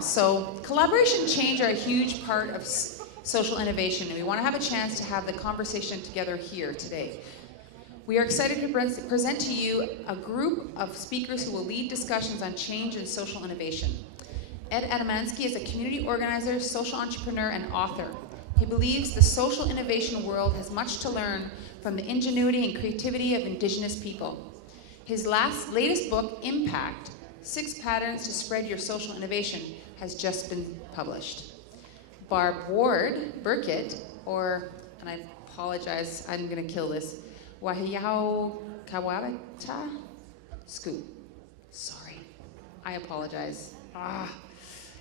So collaboration and change are a huge part of social innovation, and we want to have a chance to have the conversation together here today. We are excited to present to you a group of speakers who will lead discussions on change and social innovation. Etmanski is a community organizer, social entrepreneur, and author. He believes the social innovation world has much to learn from the ingenuity and creativity of Indigenous people. His latest book, Impact, 6 Patterns to Spread Your Social Innovation, has just been published. Barb Burkett, and I apologize, I'm gonna kill this, Wahiyao Kawabata Scoop. Sorry, I apologize.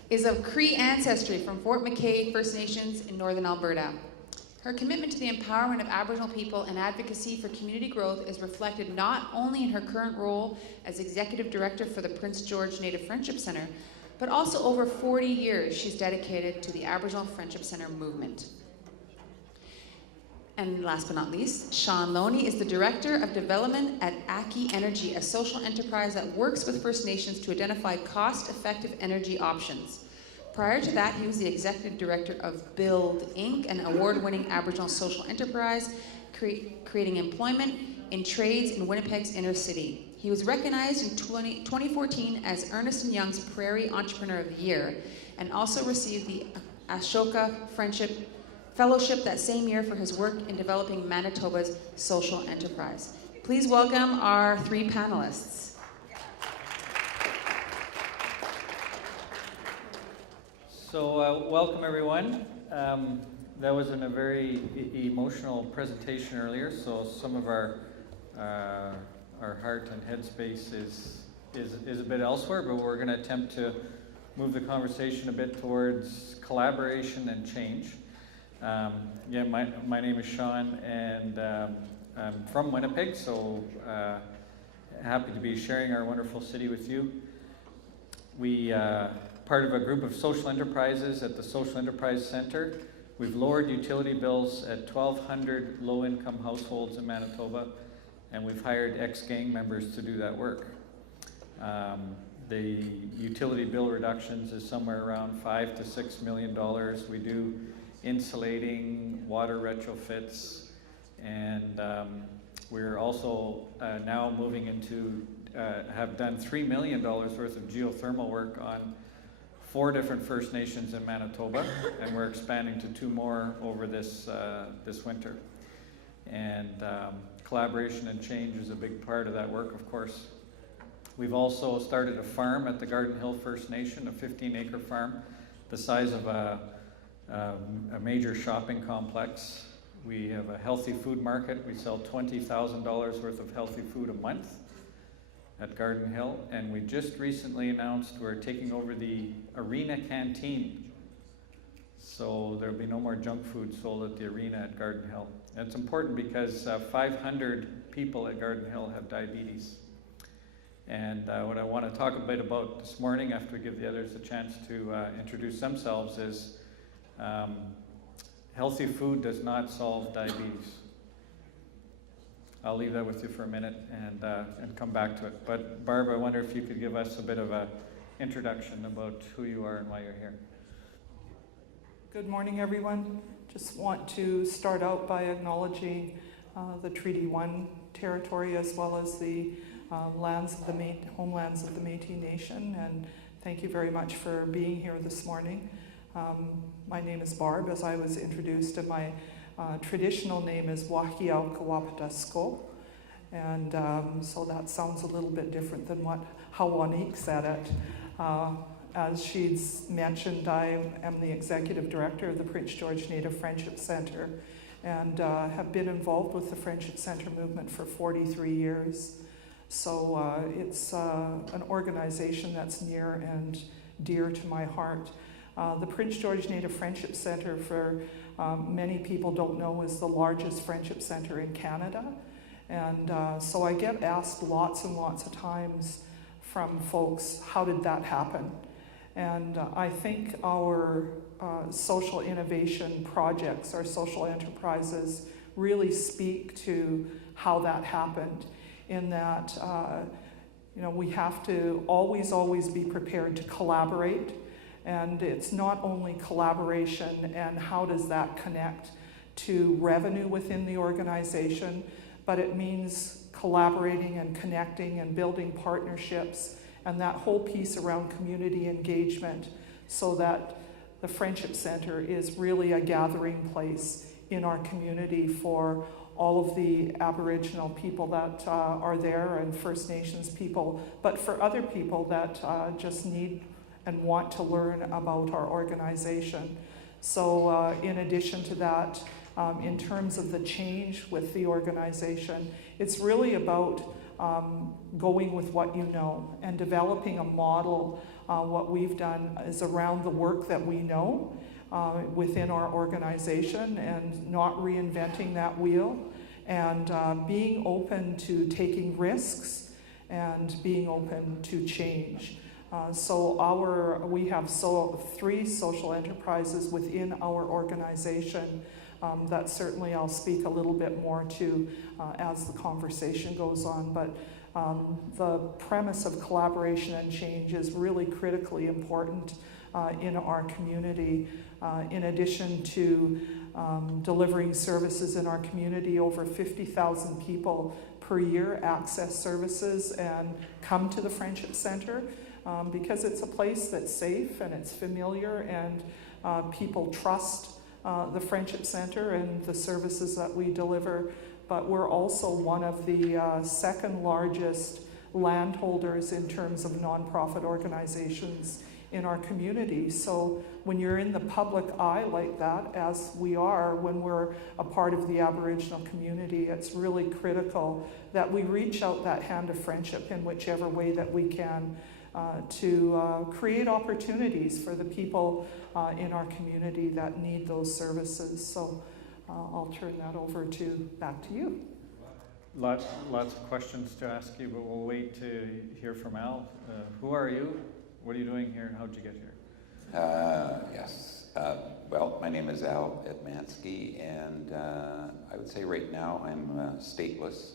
Is of Cree ancestry from Fort McKay First Nations in northern Alberta. Her commitment to the empowerment of Aboriginal people and advocacy for community growth is reflected not only in her current role as Executive Director for the Prince George Native Friendship Centre, but also over 40 years she's dedicated to the Aboriginal Friendship Centre movement. And last but not least, Shaun Loney is the Director of Development at Avec Energy, a social enterprise that works with First Nations to identify cost-effective energy options. Prior to that, he was the Executive Director of Build, Inc., an award-winning Aboriginal social enterprise creating employment in trades in Winnipeg's inner city. He was recognized in 2014 as Ernst & Young's Prairie Entrepreneur of the Year, and also received the Ashoka Fellowship that same year for his work in developing Manitoba's social enterprise. Please welcome our 3 panelists. So welcome everyone. That was in a very emotional presentation earlier, so some of our heart and headspace is a bit elsewhere, but we're going to attempt to move the conversation a bit towards collaboration and change. Yeah, my name is Shaun, and I'm from Winnipeg, so happy to be sharing our wonderful city with you. We part of a group of social enterprises at the Social Enterprise Centre. We've lowered utility bills at 1,200 low-income households in Manitoba, and we've hired ex-gang members to do that work. The utility bill reductions is somewhere around $5 to $6 million. We do insulating, water retrofits, and we're also now moving into, have done $3 million worth of geothermal work on 4 different First Nations in Manitoba, and we're expanding to 2 more over this winter. And collaboration and change is a big part of that work, of course. We've also started a farm at the Garden Hill First Nation, a 15-acre farm, the size of a major shopping complex. We have a healthy food market. We sell $20,000 worth of healthy food a month at Garden Hill, and we just recently announced we're taking over the Arena Canteen. So there'll be no more junk food sold at the Arena at Garden Hill. And it's important because 500 people at Garden Hill have diabetes. And what I want to talk a bit about this morning, after we give the others a chance to introduce themselves, is healthy food does not solve diabetes. I'll leave that with you for a minute and come back to it. But Barb, I wonder if you could give us a bit of an introduction about who you are and why you're here. Good morning, everyone. Just want to start out by acknowledging the Treaty 1 territory as well as the homelands of the Métis Nation, and thank you very much for being here this morning. My name is Barb, as I was introduced, and my traditional name is Wahiyao Kawapatasko, and so that sounds a little bit different than what Hawanik said it. As she's mentioned, I am the Executive Director of the Prince George Native Friendship Centre, and have been involved with the Friendship Centre movement for 43 years. So it's an organization that's near and dear to my heart. The Prince George Native Friendship Centre, for many people don't know, is the largest friendship centre in Canada. And so I get asked lots and lots of times from folks, how did that happen? And I think our social innovation projects, our social enterprises, really speak to how that happened, in that we have to always be prepared to collaborate And it's not only collaboration and how does that connect to revenue within the organization, but it means collaborating and connecting and building partnerships and that whole piece around community engagement, so that the Friendship Center is really a gathering place in our community for all of the Aboriginal people that are there and First Nations people, but for other people that just need and want to learn about our organization. So in addition to that, in terms of the change with the organization, it's really about going with what you know and developing a model. What we've done is around the work that we know within our organization and not reinventing that wheel, and being open to taking risks and being open to change. We have 3 social enterprises within our organization that certainly I'll speak a little bit more to as the conversation goes on. But the premise of collaboration and change is really critically important in our community. In addition to delivering services in our community, over 50,000 people per year access services and come to the Friendship Center because it's a place that's safe and it's familiar, and people trust the Friendship Center and the services that we deliver. But we're also one of the second largest landholders in terms of nonprofit organizations in our community. So when you're in the public eye like that, as we are when we're a part of the Aboriginal community, it's really critical that we reach out that hand of friendship in whichever way that we can to create opportunities for the people in our community that need those services. So I'll turn that over back to you. Lots of questions to ask you, but we'll wait to hear from Al. Who are you? What are you doing here, and how did you get here? Yes. Well, my name is Al Etmanski, and I would say right now I'm stateless.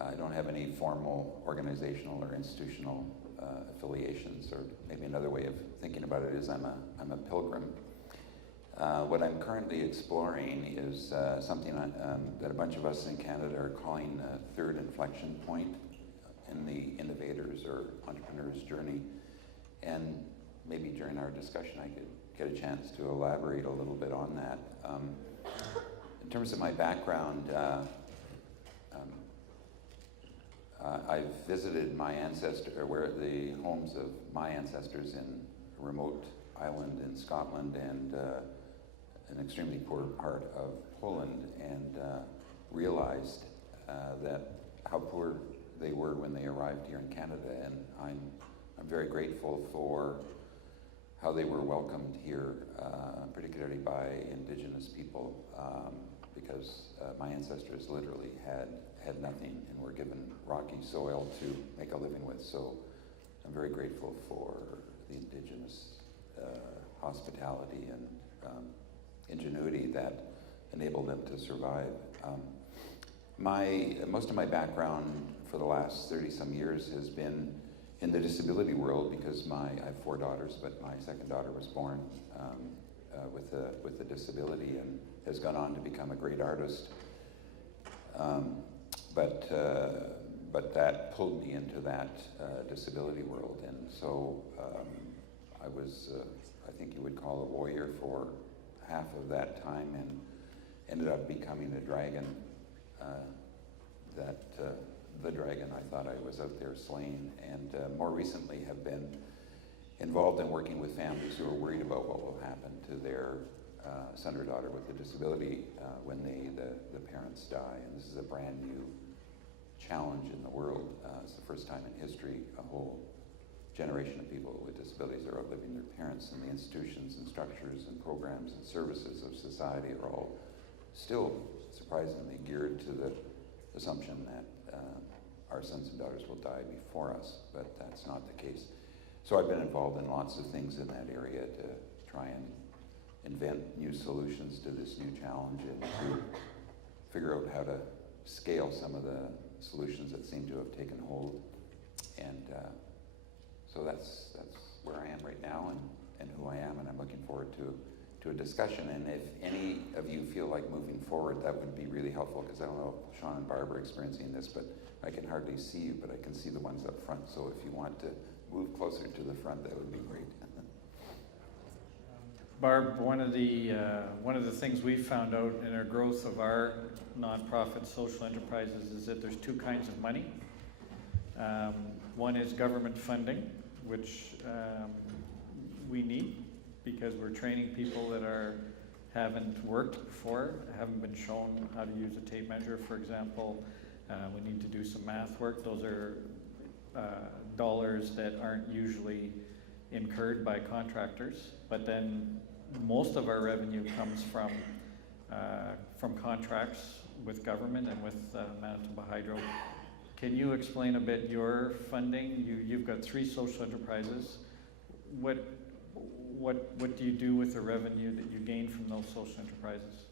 I don't have any formal organizational or institutional affiliations, or maybe another way of thinking about it is I'm a pilgrim. What I'm currently exploring is something that a bunch of us in Canada are calling a third inflection point in the innovator's or entrepreneur's journey. And maybe during our discussion I could get a chance to elaborate a little bit on that. In terms of my background, I've visited my the homes of my ancestors in a remote island in Scotland and an extremely poor part of Poland, and realized that how poor they were when they arrived here in Canada, and I'm very grateful for how they were welcomed here, particularly by Indigenous people, because my ancestors literally had nothing and were given rocky soil to make a living with. So I'm very grateful for the Indigenous hospitality and ingenuity that enabled them to survive. Most of my background for the last 30-some years has been in the disability world, because I have 4 daughters, but my second daughter was born with a disability and has gone on to become a great artist. But that pulled me into that disability world, and so I was, I think you would call a warrior for half of that time, and ended up becoming a dragon. The dragon I thought I was out there slaying, and more recently have been involved in working with families who are worried about what will happen to their son or daughter with a disability when the parents die. And this is a brand new challenge in the world. It's the first time in history a whole generation of people with disabilities are outliving their parents, and the institutions and structures and programs and services of society are all still surprisingly geared to the assumption that our sons and daughters will die before us, but that's not the case. So I've been involved in lots of things in that area to try and invent new solutions to this new challenge, and to figure out how to scale some of the solutions that seem to have taken hold. And so that's where I am right now, and forward to a discussion. And if any of you feel like moving forward, that would be really helpful, because I don't know if Shaun and Barb are experiencing this, but I can hardly see you, but I can see the ones up front. So if you want to move closer to the front, that would be great. Barb, one of the things we found out in our growth of our nonprofit social enterprises is that there's two kinds of money. One is government funding, which we need because we're training people that haven't worked before, haven't been shown how to use a tape measure, for example. We need to do some math work. Those are dollars that aren't usually incurred by contractors, but then most of our revenue comes from contracts with government and with Manitoba Hydro. Can you explain a bit your funding? You've got 3 social enterprises. What do you do with the revenue that you gain from those social enterprises?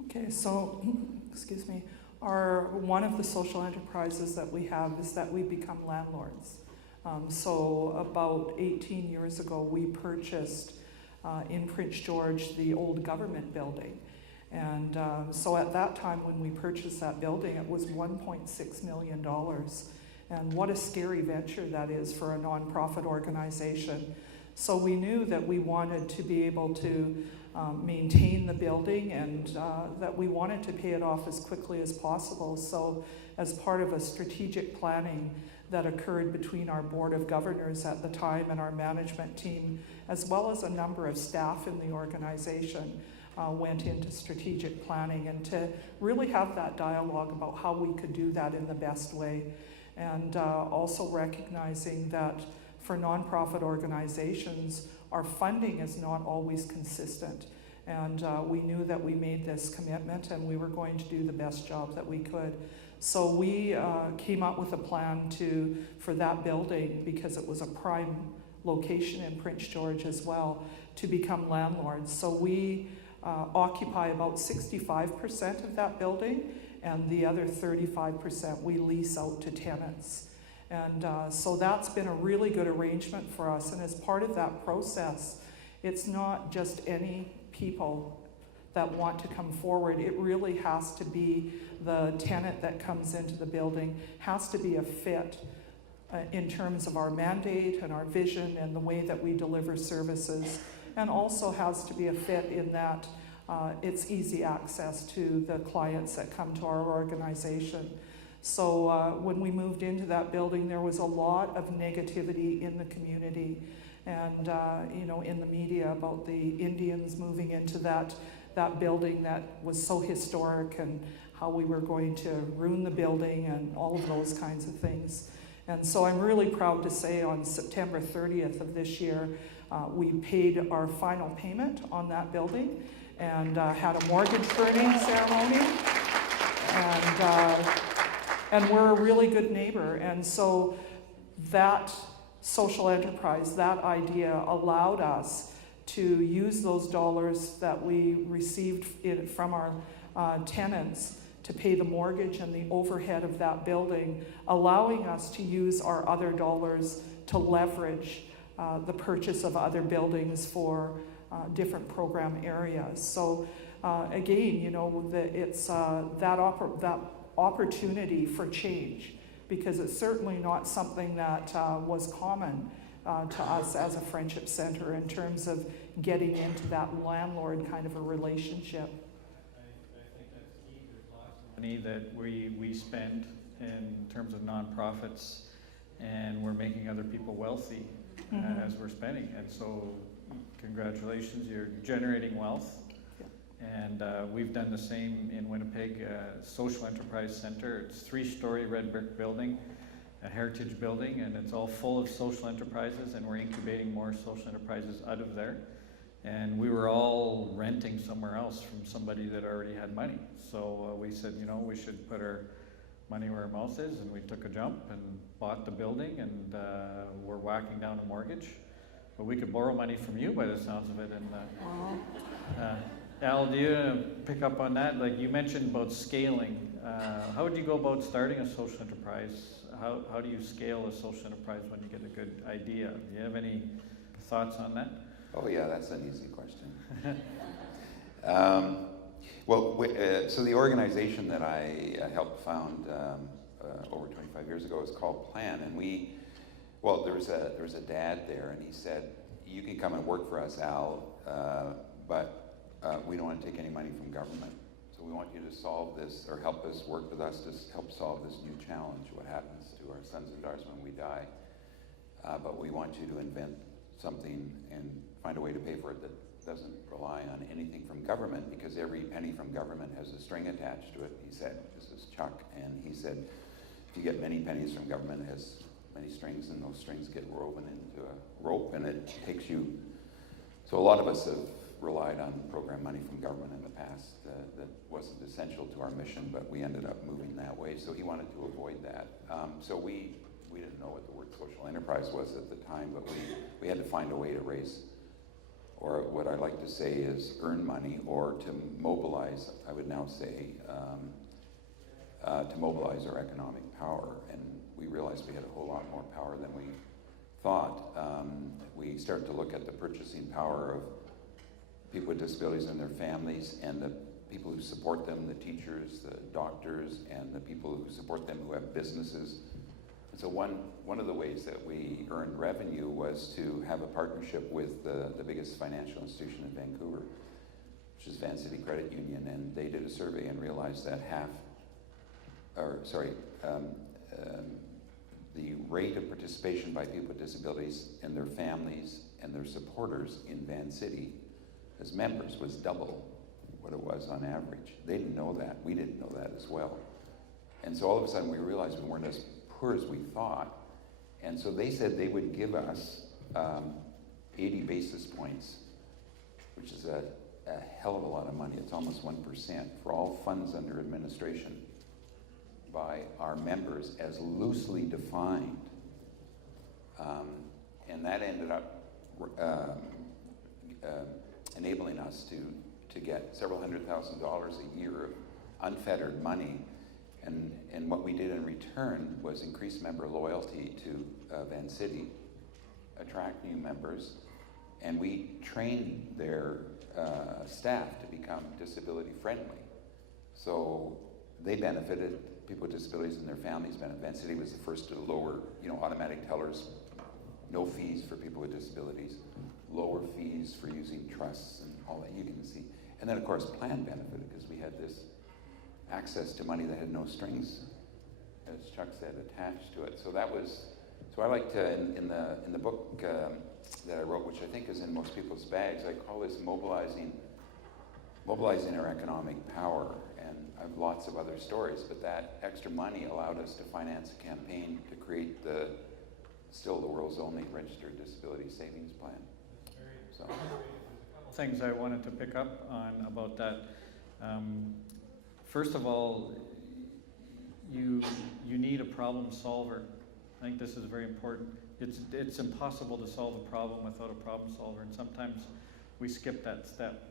Okay, so, excuse me, one of the social enterprises that we have is that we become landlords. So about 18 years ago, we purchased in Prince George the old government building. And so at that time when we purchased that building, it was $1.6 million. And what a scary venture that is for a nonprofit organization. So we knew that we wanted to be able to maintain the building, and that we wanted to pay it off as quickly as possible. So as part of a strategic planning that occurred between our board of governors at the time and our management team, as well as a number of staff in the organization, went into strategic planning, and to really have that dialogue about how we could do that in the best way. And also recognizing that for nonprofit organizations, our funding is not always consistent. And we knew that we made this commitment and we were going to do the best job that we could. So we came up with a plan for that building, because it was a prime location in Prince George as well, to become landlords. So we occupy about 65% of that building, and the other 35% we lease out to tenants. And so that's been a really good arrangement for us. And as part of that process, it's not just any people that want to come forward. It really has to be the tenant that comes into the building, has to be a fit in terms of our mandate and our vision and the way that we deliver services, and also has to be a fit in that it's easy access to the clients that come to our organization. So when we moved into that building, there was a lot of negativity in the community and in the media about the Indians moving into that building that was so historic, and how we were going to ruin the building and all of those kinds of things. And so I'm really proud to say on September 30th of this year, we paid our final payment on that building, and had a mortgage burning ceremony. And we're a really good neighbor. And so that social enterprise, that idea, allowed us to use those dollars that we received from our tenants to pay the mortgage and the overhead of that building, allowing us to use our other dollars to leverage the purchase of other buildings for different program areas. So again, it's that opportunity for change, because it's certainly not something that was common to us as a friendship center in terms of getting into that landlord kind of a relationship. I think that's key. There's lots of money that we spend in terms of nonprofits, and we're making other people wealthy as we're spending. And so congratulations, you're generating wealth. And we've done the same in Winnipeg, Social Enterprise Center. It's a 3-story red brick building, a heritage building, and it's all full of social enterprises, and we're incubating more social enterprises out of there. And we were all renting somewhere else from somebody that already had money. So we said, we should put our money where our mouth is, and we took a jump and bought the building, and we're whacking down a mortgage. But we could borrow money from you by the sounds of it. And Al, do you pick up on that? Like you mentioned about scaling. How would you go about starting a social enterprise? How do you scale a social enterprise when you get a good idea? Do you have any thoughts on that? Oh yeah, that's an easy question. So the organization that I helped found over 25 years ago is called Plan, and there was a dad there, and he said, "You can come and work for us, Al, but we don't want to take any money from government. So we want you to solve this, or help us work with us to help solve this new challenge. What happens to our sons and daughters when we die? But we want you to invent something and find a way to pay for it that doesn't rely on anything from government, because every penny from government has a string attached to it." He said, this is Chuck, and he said, if you get many pennies from government, it has many strings, and those strings get woven into a rope, and it takes you. So a lot of us have relied on program money from government in the past that wasn't essential to our mission, but we ended up moving that way. So he wanted to avoid that. So we didn't know what the word social enterprise was at the time, but we had to find a way to raise, or what I like to say is earn money, or to mobilize, I would now say, to mobilize our economic power. And we realized we had a whole lot more power than we thought. We started to look at the purchasing power of people with disabilities and their families, and the people who support them, the teachers, the doctors, and the people who support them who have businesses. And so one of the ways that we earned revenue was to have a partnership with the biggest financial institution in Vancouver, which is Van City Credit Union, and they did a survey and realized that the rate of participation by people with disabilities and their families and their supporters in Van City as members was double what it was on average. They didn't know that. We didn't know that as well. And so all of a sudden we realized we weren't as poor as we thought. And so they said they would give us 80 basis points, which is a hell of a lot of money. It's almost 1% for all funds under administration by our members as loosely defined. And that ended up enabling us to get several $100,000 a year of unfettered money. And what we did in return was increase member loyalty to Van City, attract new members, and we trained their staff to become disability friendly. So they benefited, people with disabilities and their families benefited. Van City was the first to lower, automatic tellers, no fees for people with disabilities, lower fees for using trusts and all that, you can see. And then of course Plan benefited because we had this access to money that had no strings, as Chuck said, attached to it. So I like to, in the book that I wrote, which I think is in most people's bags, I call this mobilizing our economic power. And I have lots of other stories, but that extra money allowed us to finance a campaign to create still the world's only registered disability savings plan. So, things I wanted to pick up on about that. First of all, you need a problem solver. I think this is very important. It's impossible to solve a problem without a problem solver, and sometimes we skip that step,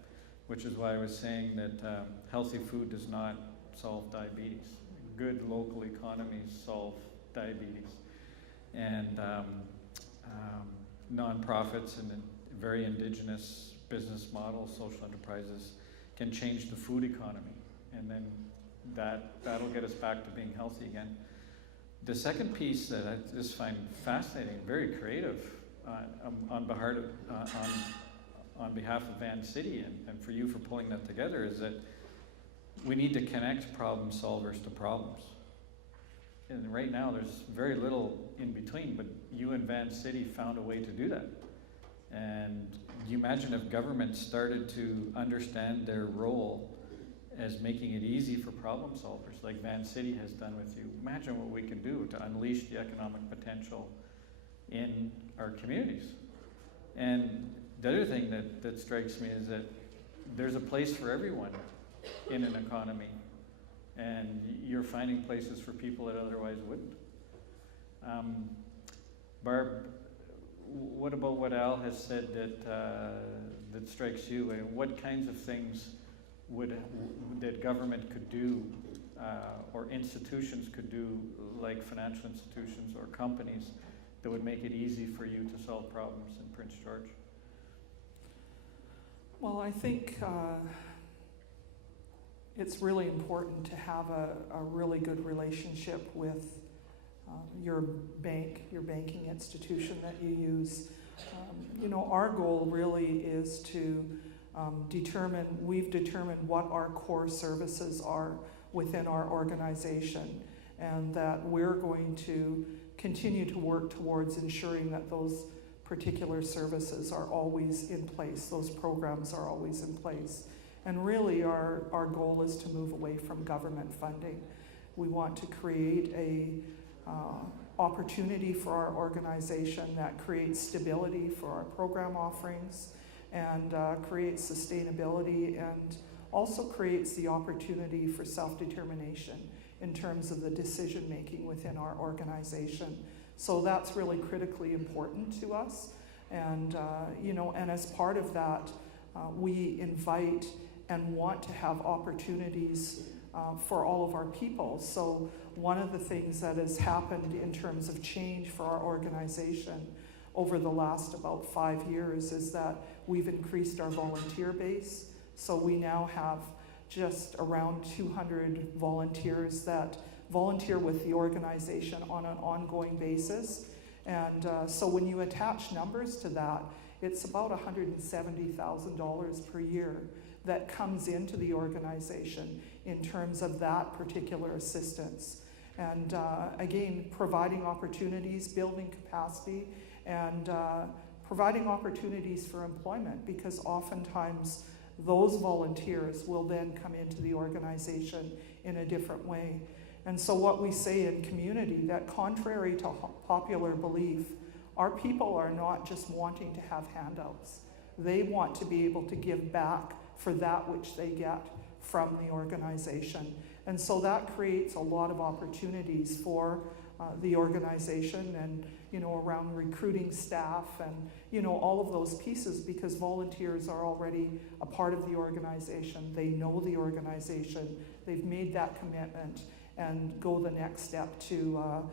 which is why I was saying that healthy food does not solve diabetes. Good local economies solve diabetes. And nonprofits and very indigenous business models, social enterprises, can change the food economy. And then that'll get us back to being healthy again. The second piece that I just find fascinating, very creative, on behalf of Van City and for you for pulling that together, is that we need to connect problem solvers to problems. And right now there's very little in between, but you and Van City found a way to do that. And you imagine if government started to understand their role as making it easy for problem solvers, like Van City has done with you. Imagine what we can do to unleash the economic potential in our communities. And the other thing that strikes me is that there's a place for everyone in an economy, and you're finding places for people that otherwise wouldn't. Barb, what about what Al has said that strikes you? And what kinds of things that government could do, or institutions could do, like financial institutions or companies, that would make it easy for you to solve problems in Prince George? Well, I think it's really important to have a really good relationship with your banking institution that you use. Our goal really is to we've determined what our core services are within our organization, and that we're going to continue to work towards ensuring that those particular services are always in place, those programs are always in place. And really our goal is to move away from government funding. We want to create a opportunity for our organization that creates stability for our program offerings, and creates sustainability, and also creates the opportunity for self-determination in terms of the decision making within our organization. So that's really critically important to us. And and as part of that, we invite and want to have opportunities for all of our people. So one of the things that has happened in terms of change for our organization over the last about 5 years is that we've increased our volunteer base. So we now have just around 200 volunteers that volunteer with the organization on an ongoing basis. And so when you attach numbers to that, it's about $170,000 per year that comes into the organization in terms of that particular assistance. And again, providing opportunities, building capacity, and providing opportunities for employment, because oftentimes those volunteers will then come into the organization in a different way. And so what we say in community, that contrary to popular belief, our people are not just wanting to have handouts. They want to be able to give back for that which they get from the organization. And so that creates a lot of opportunities for the organization, and around recruiting staff, and all of those pieces, because volunteers are already a part of the organization. They know the organization, they've made that commitment, and go the next step to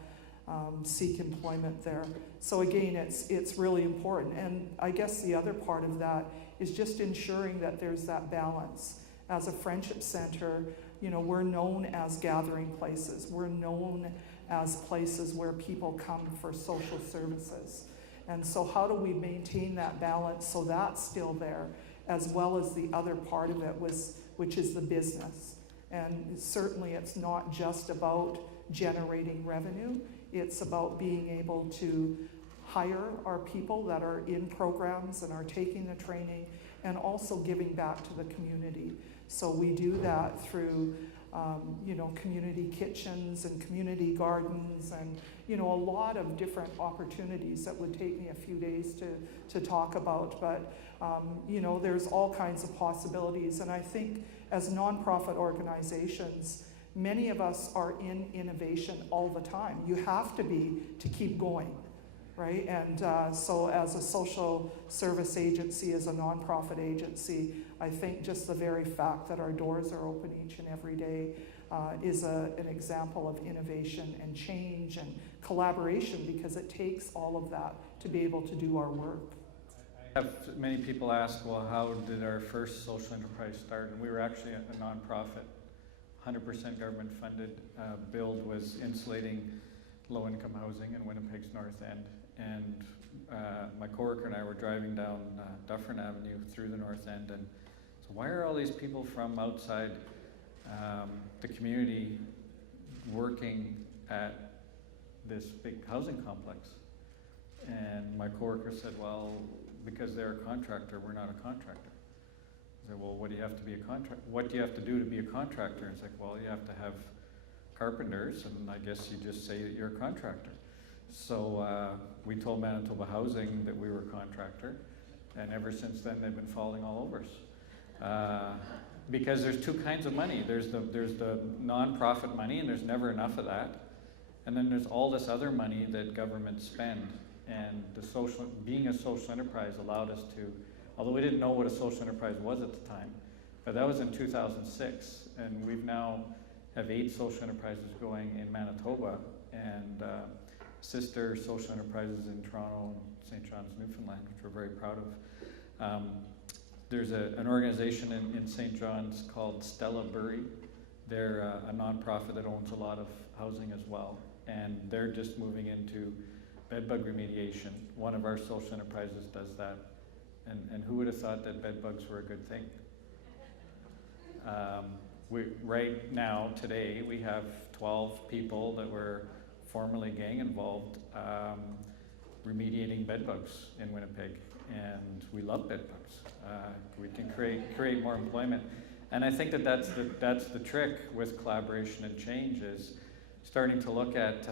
seek employment there. So again, it's really important. And I guess the other part of that is just ensuring that there's that balance. As a friendship center, we're known as gathering places. We're known as places where people come for social services. And so how do we maintain that balance so that's still there, as well as the other part of it, which is the business. And certainly it's not just about generating revenue, it's about being able to hire our people that are in programs and are taking the training, and also giving back to the community. So we do that through community kitchens and community gardens, and a lot of different opportunities that would take me a few days to talk about. But there's all kinds of possibilities, and I think as nonprofit organizations, many of us are in innovation all the time. You have to be to keep going, right? And so as a social service agency, as a nonprofit agency, I think just the very fact that our doors are open each and every day is an example of innovation and change and collaboration, because it takes all of that to be able to do our work. I have many people ask, well, how did our first social enterprise start? And we were actually a nonprofit, 100% government funded. Build was insulating low-income housing in Winnipeg's North End. And my coworker and I were driving down Dufferin Avenue through the North End, and so why are all these people from outside the community working at this big housing complex? And my coworker said, well, because they're a contractor, we're not a contractor. I said, well, what do you have to be a contractor? What do you have to do to be a contractor? And it's like, well, you have to have carpenters, and I guess you just say that you're a contractor. So we told Manitoba Housing that we were a contractor, and ever since then they've been falling all over us. Because there's two kinds of money. There's the non-profit money, and there's never enough of that. And then there's all this other money that governments spend. And being a social enterprise allowed us to, although we didn't know what a social enterprise was at the time, but that was in 2006, and we've now have 8 social enterprises going in Manitoba, and sister social enterprises in Toronto and St. John's, Newfoundland, which we're very proud of. there's an organization in St. John's called Stella Bury. They're a nonprofit that owns a lot of housing as well, and they're just moving into bedbug remediation. One of our social enterprises does that, and who would have thought that bedbugs were a good thing? Right now, today, we have 12 people that were formerly gang involved remediating bedbugs in Winnipeg, and we love bedbugs. We can create more employment, and I think that's the trick with collaboration and change, is starting to look at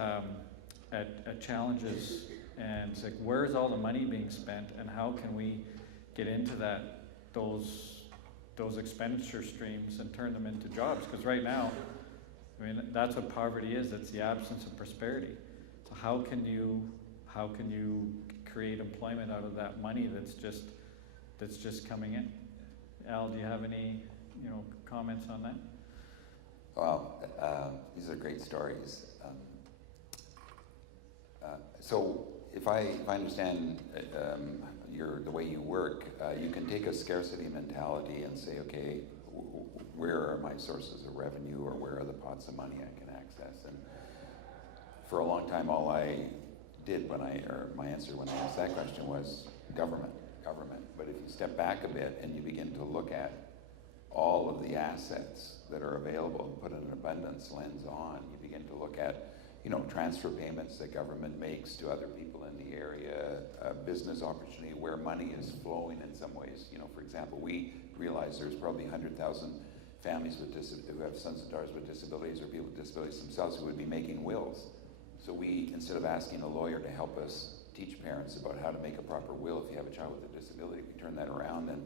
challenges and say, where's all the money being spent, and how can we get into those expenditure streams and turn them into jobs? Because right now, I mean, that's what poverty is. It's the absence of prosperity. So how can you create employment out of that money that's just coming in? Al, do you have any comments on that? Well, these are great stories. So if I understand the way you work, you can take a scarcity mentality and say, okay, where are my sources of revenue, or where are the pots of money I can access? And for a long time, all I did my answer when I asked that question was government. But if you step back a bit and you begin to look at all of the assets that are available and put an abundance lens on, you begin to look at transfer payments that government makes to other people in the area, business opportunity where money is flowing in some ways. For example, we realize there's probably 100,000 families who have sons and daughters with disabilities, or people with disabilities themselves, who would be making wills. So we, instead of asking a lawyer to help us teach parents about how to make a proper will if you have a child with a disability, we turned that around and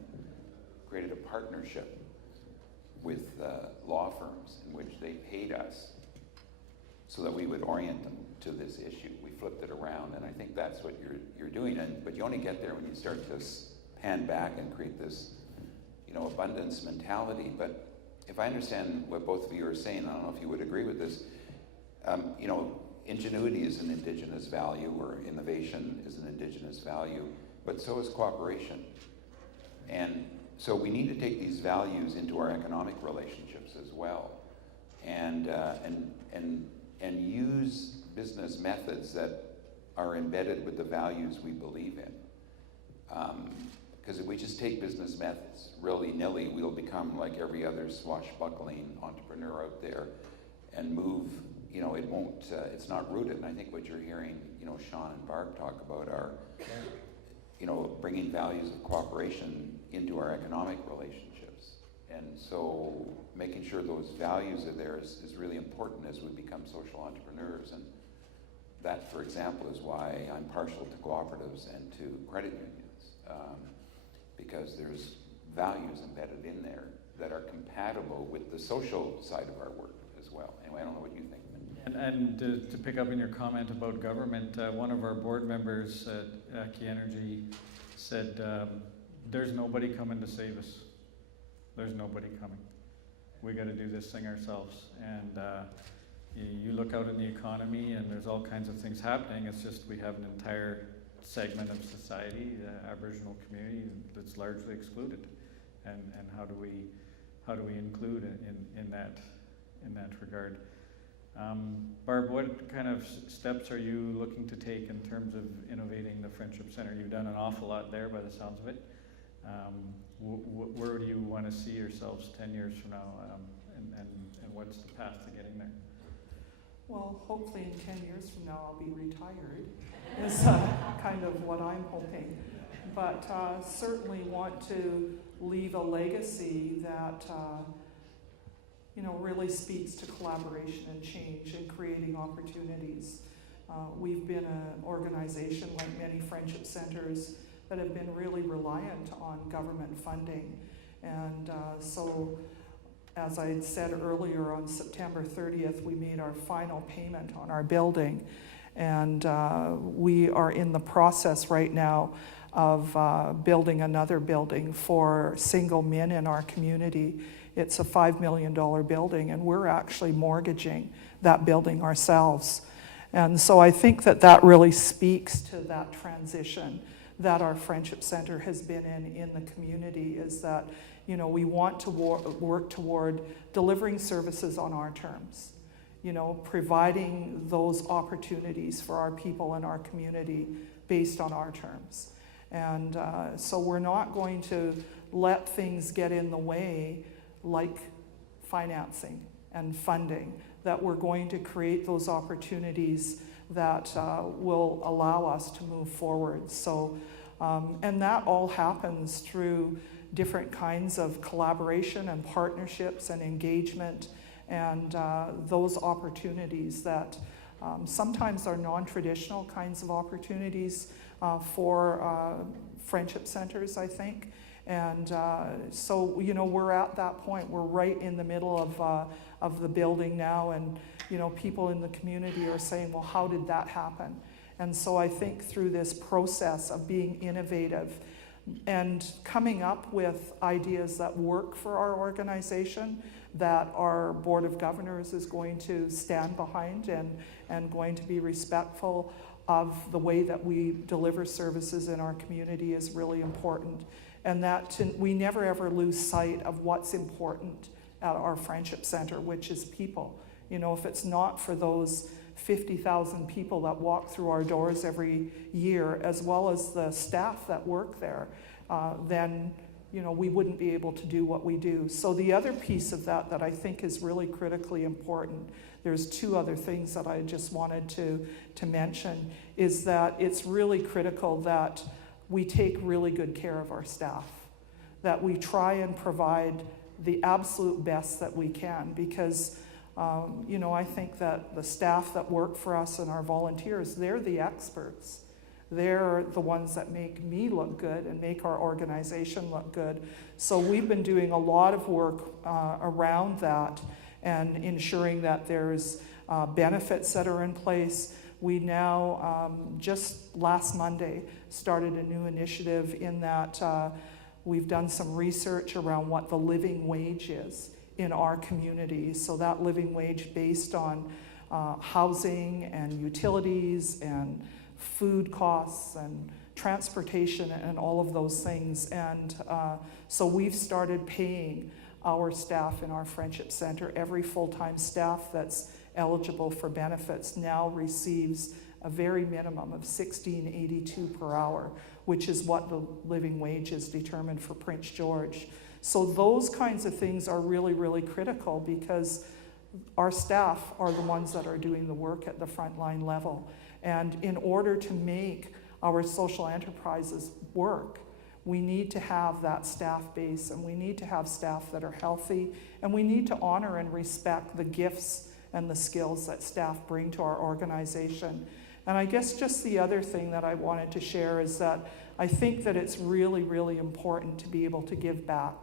created a partnership with law firms in which they paid us so that we would orient them to this issue. We flipped it around, and I think that's what you're doing. But you only get there when you start to pan back and create this, abundance mentality. But if I understand what both of you are saying, I don't know if you would agree with this. Ingenuity is an Indigenous value, or innovation is an Indigenous value, but so is cooperation. And so we need to take these values into our economic relationships as well, and use business methods that are embedded with the values we believe in. Because if we just take business methods willy-nilly, we'll become like every other swashbuckling entrepreneur out there and move. It won't. It's not rooted. And I think what you're hearing, Shaun and Barb talk about are, bringing values of cooperation into our economic relationships. And so making sure those values are there is really important as we become social entrepreneurs. And that, for example, is why I'm partial to cooperatives and to credit unions, because there's values embedded in there that are compatible with the social side of our work as well. Anyway, I don't know what you think. And to pick up on your comment about government, one of our board members at Aki Energy said, there's nobody coming to save us. There's nobody coming. We got to do this thing ourselves. And you look out in the economy and there's all kinds of things happening. It's just we have an entire segment of society, the Aboriginal community, that's largely excluded. And how do we include in that regard? Barb, what kind of steps are you looking to take in terms of innovating the Friendship Center? You've done an awful lot there by the sounds of it. Where do you want to see yourselves 10 years from now, and what's the path to getting there? Well, hopefully in 10 years from now I'll be retired, is kind of what I'm hoping. But certainly want to leave a legacy that really speaks to collaboration and change and creating opportunities. We've been an organization, like many friendship centers, that have been really reliant on government funding. And so, as I had said earlier, on September 30th, we made our final payment on our building. And we are in the process right now of building another building for single men in our community. It's a $5 million building, and we're actually mortgaging that building ourselves. And so I think that really speaks to that transition, that our Friendship Center has been in the community, is that, you know, we want to work toward delivering services on our terms, you know, providing those opportunities for our people in our community based on our terms. And so we're not going to let things get in the way, like financing and funding, that we're going to create those opportunities that will allow us to move forward. So, and that all happens through different kinds of collaboration and partnerships and engagement, and those opportunities that sometimes are non-traditional kinds of opportunities for friendship centers, I think. And so, you know, we're at that point. We're right in the middle of the building now, and, you know, people in the community are saying, well, how did that happen? And so I think through this process of being innovative and coming up with ideas that work for our organization, that our Board of Governors is going to stand behind and going to be respectful of the way that we deliver services in our community, is really important. And that we never ever lose sight of what's important at our Friendship Center, which is people. You know, if it's not for those 50,000 people that walk through our doors every year, as well as the staff that work there, then, you know, we wouldn't be able to do what we do. So the other piece of that I think is really critically important, there's two other things that I just wanted to mention, is that it's really critical that we take really good care of our staff, that we try and provide the absolute best that we can, because you know, I think that the staff that work for us and our volunteers, they're the experts. They're the ones that make me look good and make our organization look good. So we've been doing a lot of work around that and ensuring that there's benefits that are in place. We now, just last Monday, started a new initiative in that we've done some research around what the living wage is in our community. So that living wage based on housing and utilities and food costs and transportation and all of those things. And so we've started paying our staff in our Friendship Center. Every full-time staff that's eligible for benefits now receives a very minimum of $16.82 per hour, which is what the living wage is determined for Prince George. So those kinds of things are really, really critical, because our staff are the ones that are doing the work at the frontline level. And in order to make our social enterprises work, we need to have that staff base, and we need to have staff that are healthy, and we need to honor and respect the gifts and the skills that staff bring to our organization. And I guess just the other thing that I wanted to share is that I think that it's really, really important to be able to give back.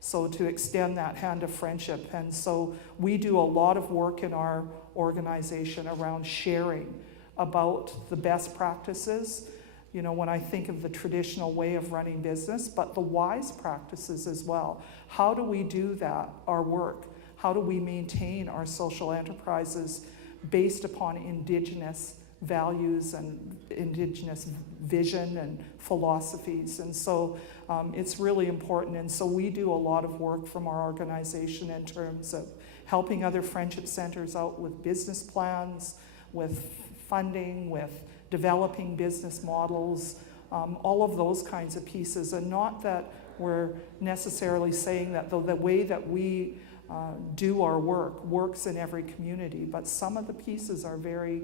So to extend that hand of friendship. And so we do a lot of work in our organization around sharing about the best practices, you know, when I think of the traditional way of running business, but the wise practices as well. How do we do that, our work? How do we maintain our social enterprises based upon Indigenous values and Indigenous vision and philosophies? And so it's really important. And so we do a lot of work from our organization in terms of helping other friendship centers out with business plans, with funding, with developing business models, all of those kinds of pieces. And not that we're necessarily saying that the way that we do our work works in every community, but some of the pieces are very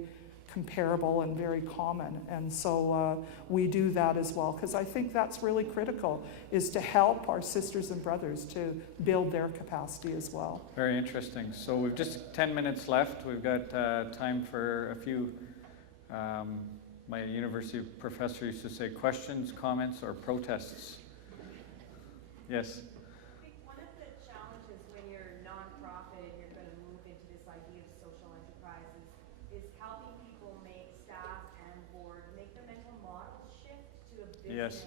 comparable and very common. And so we do that as well, because I think that's really critical, is to help our sisters and brothers to build their capacity as well. Very interesting. So we've just 10 minutes left. We've got time for a few, my university professor used to say, questions, comments, or protests. Yes? Yes.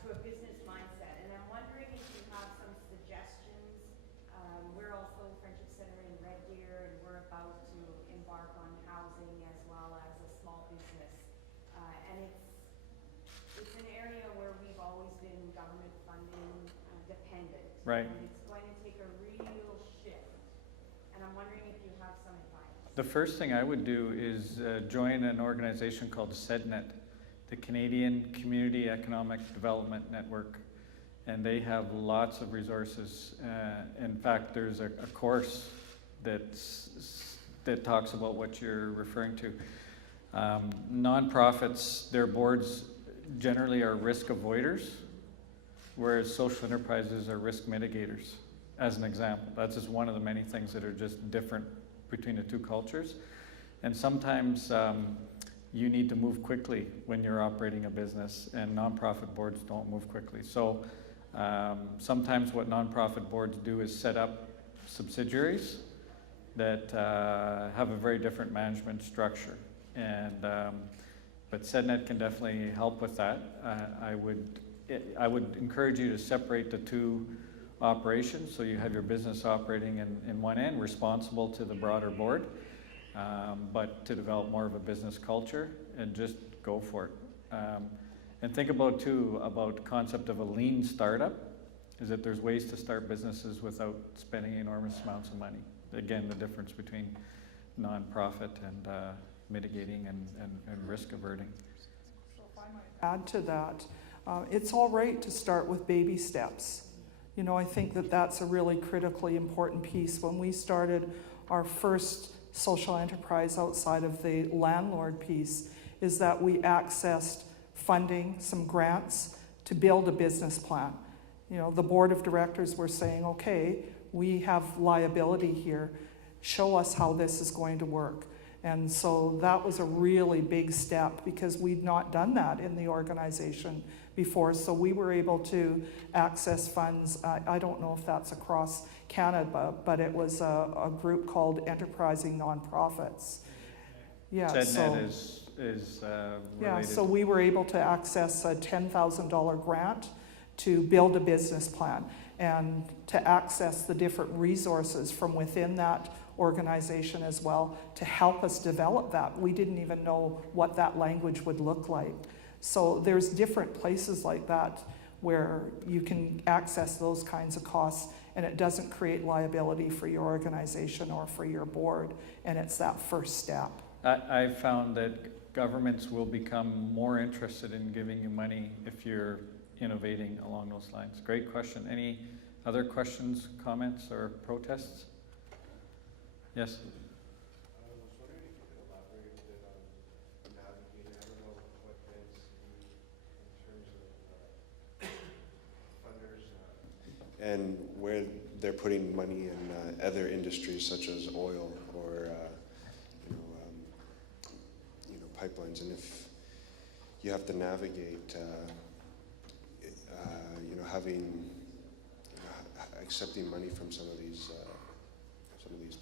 To a business mindset. And I'm wondering if you have some suggestions. We're also Friendship Center in Red Deer, and we're about to embark on housing as well as a small business. And it's Right. And it's going to take a real shift. And I'm wondering if you have some advice. The first thing I would do is join an organization called CEDNET, the Canadian Community Economic Development Network. And they have lots of resources. In fact, there's a course that talks about what you're referring to. Nonprofits, their boards generally are risk avoiders, whereas social enterprises are risk mitigators, as an example. That's just one of the many things that are just different between the two cultures. And sometimes you need to move quickly when you're operating a business, and nonprofit boards don't move quickly. So sometimes what nonprofit boards do is set up subsidiaries that have a very different management structure. And but CEDNET can definitely help with that. I would encourage you to separate the two operations, so you have your business operating in one end, responsible to the broader board, but to develop more of a business culture and just go for it. And think about concept of a lean startup, is that there's ways to start businesses without spending enormous amounts of money. Again, the difference between nonprofit and mitigating and risk averting. So if I might add to that, it's all right to start with baby steps. You know, I think that that's a really critically important piece. When we started our first social enterprise outside of the landlord piece, is that we accessed funding, some grants, to build a business plan. You know, the board of directors were saying, okay, we have liability here, show us how this is going to work. And so that was a really big step, because we'd not done that in the organization before. So we were able to access funds. I don't know if that's across Canada, but it was a group called Enterprising Nonprofits. Yeah, CEDNET is yeah, related. so we were able to access a $10,000 grant to build a business plan and to access the different resources from within that organization as well to help us develop that. We didn't even know what that language would look like. So there's different places like that where you can access those kinds of costs, and it doesn't create liability for your organization or for your board, and it's that first step. I've found that governments will become more interested in giving you money if you're innovating along those lines. Great question. Any other questions, comments, or protests? Yes? I was wondering if you could elaborate a bit on navigating. I don't know what Vince in terms of funders and where they're putting money in other industries such as oil or pipelines, and if you have to navigate accepting money from some of these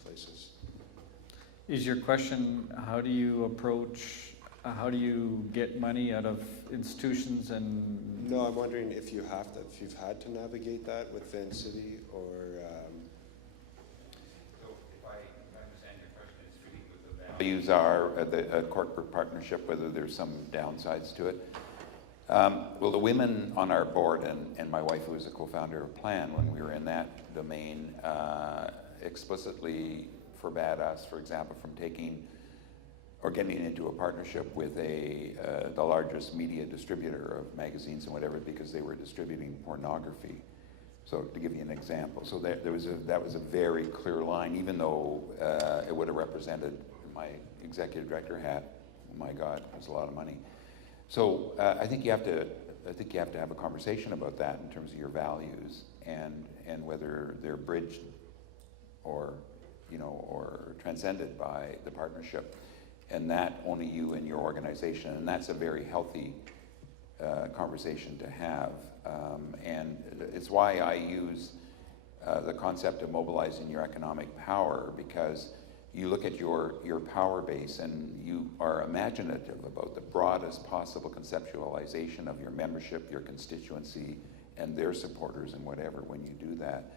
places. Is your question, how do you get money out of institutions and... No, I'm wondering if you've had to navigate that within city or... So if I understand your question, it's really what the values are a corporate partnership, whether there's some downsides to it. Well, the women on our board and my wife, who was a co-founder of Plan, when we were in that domain, explicitly forbade us, for example, from taking or getting into a partnership with the largest media distributor of magazines and whatever, because they were distributing pornography. So to give you an example, so that was a very clear line, even though it would have represented my executive director hat. Oh my God, it was a lot of money. So I think you have to have a conversation about that in terms of your values and whether they're bridged or transcended by the partnership, and that only you and your organization, and that's a very healthy conversation to have, and it's why I use the concept of mobilizing your economic power, because you look at your power base and you are imaginative about the broadest possible conceptualization of your membership, your constituency, and their supporters and whatever. When you do that,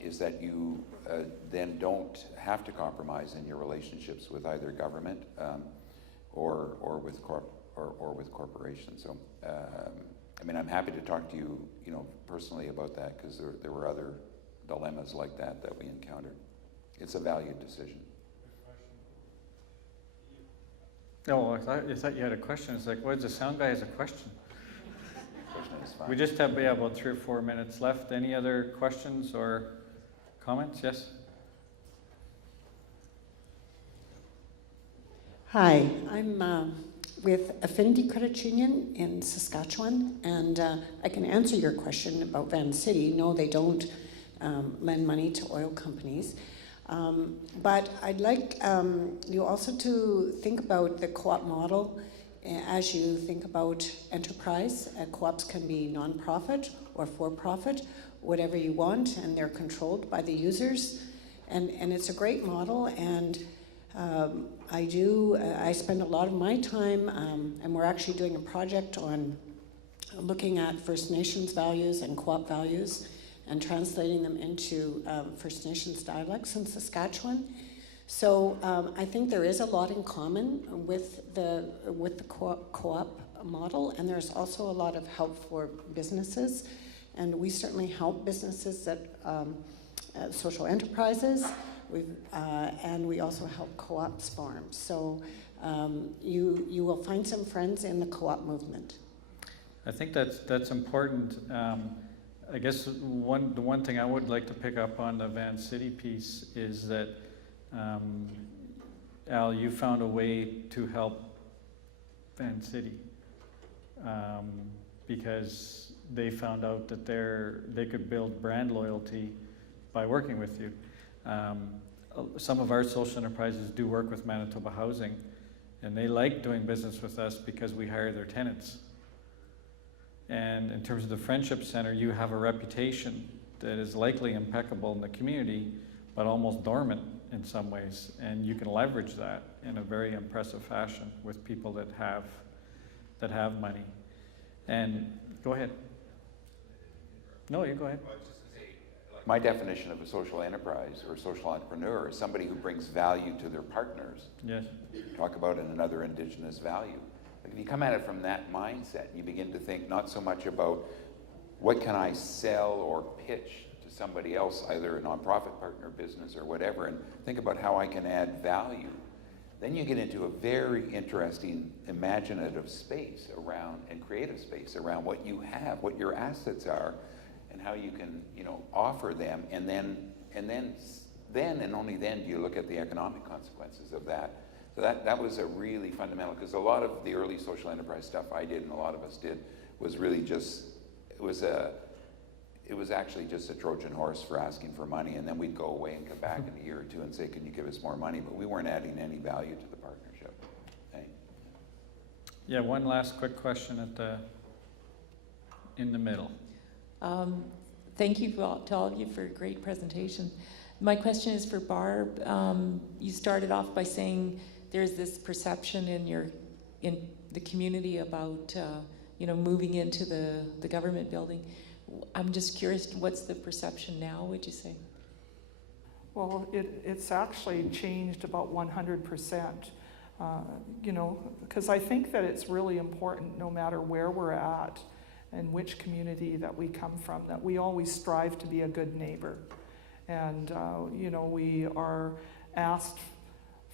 is that you then don't have to compromise in your relationships with either government or with corporations. So I mean, I'm happy to talk to you, personally about that, because there were other dilemmas like that we encountered. It's a valued decision. Oh, I thought you had a question. It's like, the sound guy has a question? Question is fine. We just have about 3 or 4 minutes left. Any other questions or comments? Yes? Hi, I'm with Affinity Credit Union in Saskatchewan, and I can answer your question about Van City. No, they don't lend money to oil companies. But I'd like you also to think about the co-op model as you think about enterprise. Co-ops can be non-profit or for-profit, whatever you want, and they're controlled by the users. And it's a great model, and I spend a lot of my time, and we're actually doing a project on looking at First Nations values and co-op values and translating them into First Nations dialects in Saskatchewan. So I think there is a lot in common with the co-op model, and there's also a lot of help for businesses. And we certainly help businesses that social enterprises. And we also help co-ops form. So you will find some friends in the co-op movement. I think that's important. I guess the one thing I would like to pick up on the Van City piece is that, Al, you found a way to help Van City because they found out that they could build brand loyalty by working with you. Some of our social enterprises do work with Manitoba Housing, and they like doing business with us because we hire their tenants. And in terms of the Friendship Center, you have a reputation that is likely impeccable in the community, but almost dormant in some ways, and you can leverage that in a very impressive fashion with people that have money. And go ahead. No, you go ahead. My definition of a social enterprise or social entrepreneur is somebody who brings value to their partners. Yes. Talk about another Indigenous value. If you come at it from that mindset, you begin to think not so much about what can I sell or pitch to somebody else, either a nonprofit partner, business, or whatever, and think about how I can add value. Then you get into a very interesting imaginative space around, and creative space around what you have, what your assets are, and how you can, offer them, and then and only then do you look at the economic consequences of that. So that was a really fundamental, because a lot of the early social enterprise stuff I did and a lot of us did was really just, it was actually just a Trojan horse for asking for money, and then we'd go away and come back in a year or two and say, can you give us more money? But we weren't adding any value to the partnership. Okay? Yeah, one last quick question in the middle. Thank you to all of you for a great presentation. My question is for Barb. You started off by saying there's this perception in the community about moving into the government building. I'm just curious, what's the perception now, would you say? Well, it's actually changed about 100%. Because I think that it's really important, no matter where we're at and which community that we come from, that we always strive to be a good neighbor. And, we are asked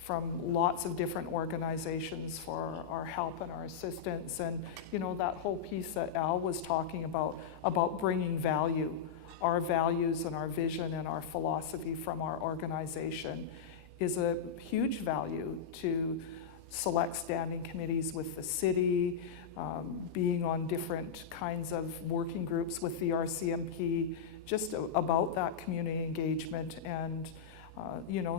from lots of different organizations for our help and our assistance. And, that whole piece that Al was talking about bringing value, our values and our vision and our philosophy from our organization is a huge value to select standing committees with the city, being on different kinds of working groups with the RCMP, just about that community engagement. And,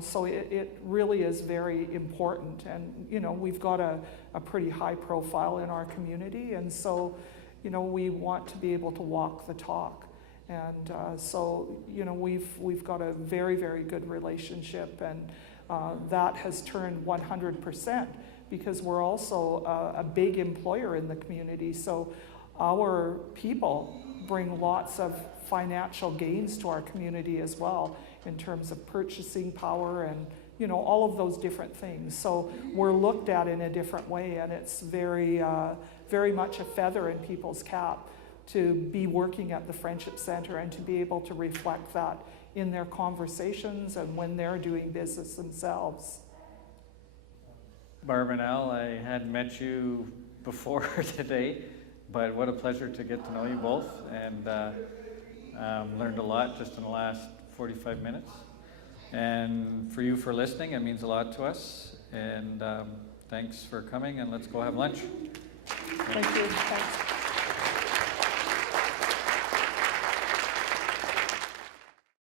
so it really is very important. And, we've got a pretty high profile in our community. And so, we want to be able to walk the talk. And so, we've got a very, very good relationship. And that has turned 100%. Because we're also a big employer in the community. So our people bring lots of financial gains to our community as well in terms of purchasing power and all of those different things. So we're looked at in a different way, and it's very, very much a feather in people's cap to be working at the Friendship Center and to be able to reflect that in their conversations and when they're doing business themselves. Barb and Al, I hadn't met you before today, but what a pleasure to get to know you both, and learned a lot just in the last 45 minutes. And for you for listening, it means a lot to us. And thanks for coming, and let's go have lunch. Thank you. Thanks.